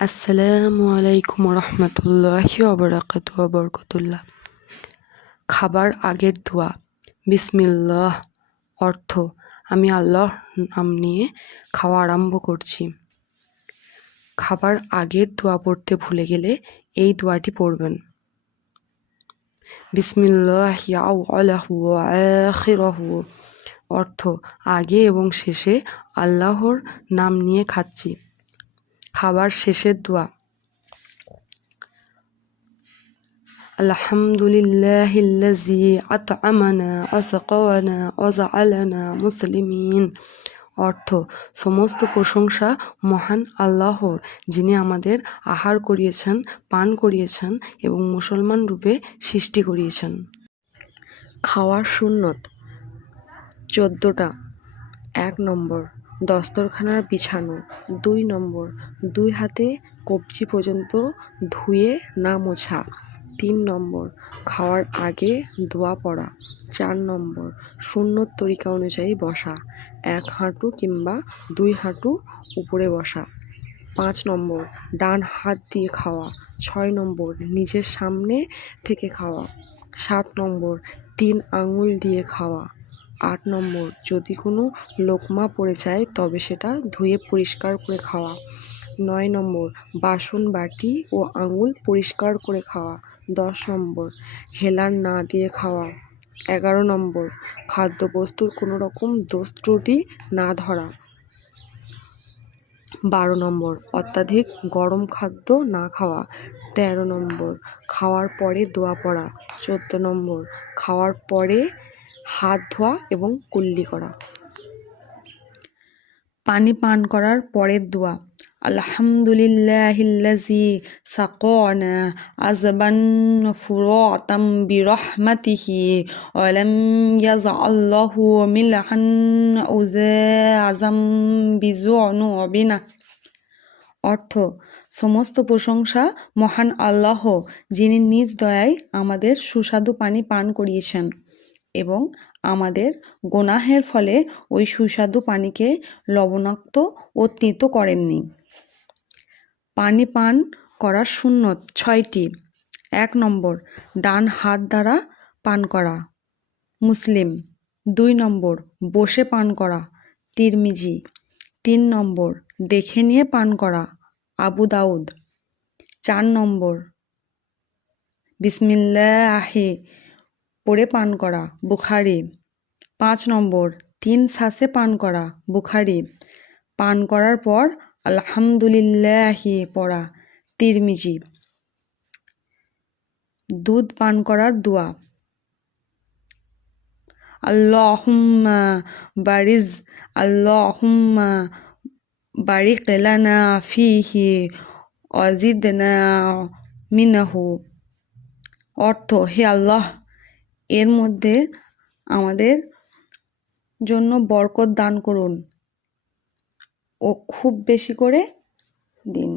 আসসালামু আলাইকুম রহমতুল্লাহি অবরাকাতু বরকতুল্লাহ। খাবার আগের দোয়া। বিসমিল্লাহ অর্থ, আমি আল্লাহ নাম নিয়ে খাওয়া আরম্ভ করছি। খাবার আগের দোয়া পড়তে ভুলে গেলে এই দোয়াটি পড়বেন। বিসমিল্লাহ অর্থ, আগে এবং শেষে আল্লাহর নাম নিয়ে খাচ্ছি। খাবার শেষের দোয়া। আলহামদুলিল্লাহিল্লাজি আতআমানা ওয়াসাকাওয়ানা ওয়াজআলানা মুসলিমিন। অর্থ, সমস্ত প্রশংসা মহান আল্লাহর, যিনি আমাদের আহার করিয়েছেন, পান করিয়েছেন এবং মুসলমান রূপে সৃষ্টি করিয়েছেন। খাওয়ার সুন্নত, চোদ্দোটা, এক নম্বর। দস্তরখানার বিছানো, দুই নম্বর, দুই হাতে কবজি পর্যন্ত ধুয়ে না মোছা। তিন নম্বর, খাওয়ার আগে দোয়া পড়া। চার নম্বর শূন্য তরিকা অনুযায়ী বসা। এক হাঁটু কিংবা দুই হাঁটু উপরে বসা। পাঁচ নম্বর, ডান হাত দিয়ে খাওয়া। ছয় নম্বর, নিজের সামনে থেকে খাওয়া। সাত নম্বর, তিন আঙুল দিয়ে খাওয়া। আট নম্বর, যদি কোনো লোকমা পড়ে যায়, তবে সেটা ধুয়ে পরিষ্কার করে খাওয়া। নয় নম্বর, বাসন, বাটি ও আঙুল পরিষ্কার করে খাওয়া। দশ নম্বর হেলার না দিয়ে খাওয়া। এগারো নম্বর, খাদ্যবস্তুর কোনো রকম দোষ ত্রুটি না ধরা। বারো নম্বর, অত্যাধিক গরম খাদ্য না খাওয়া। তেরো নম্বর, খাওয়ার পরে দোয়া পড়া। চোদ্দ নম্বর, খাওয়ার পরে হাত ধোয়া এবং কুল্লি করা। পানি পান করার পরের দোয়া। আলহামদুলিল্লাহিল্লাজি সাকনা আজবান ফুরাতাম বিরহমাতিহি ওয়ালাম ইয়াজআল্লাহু মিলহান উজাআজাম বিজুনুবিনা অর্থ, সমস্ত প্রশংসা মহান আল্লাহ যিনি নিজ দয়ায় আমাদের সুস্বাদু পানি পান করিয়েছেন। এবং আমাদের গোনাহের ফলে ওই সুস্বাদু পানিকে লবণাক্ত ও তেঁতো করেননি। পানি পান করার সুন্নত ছয়টি। এক নম্বর, ডান হাত দ্বারা পান করা। মুসলিম। দুই নম্বর, বসে পান করা। তিরমিজি। তিন নম্বর, দেখে নিয়ে পান করা। আবু দাউদ। চার নম্বর, বিসমিল্লাহে পড়ে পান করা, বুখারি। পাঁচ নম্বর, তিন শ্বাসে পান করা, বুখারি। পান করার পর আলহামদুলিল্লাহি পড়া, তিরমিজি। দুধ পান করার দোয়া। আল্লাহুম্মা বারিজ, আল্লাহুম্মা বারিক লানা ফিহি অজিদনা মিনাহু। অর্থ, হে আল্লাহ এর মধ্যে আমাদের জন্য বরকত দান করুন। ও খুব বেশি করে দিন।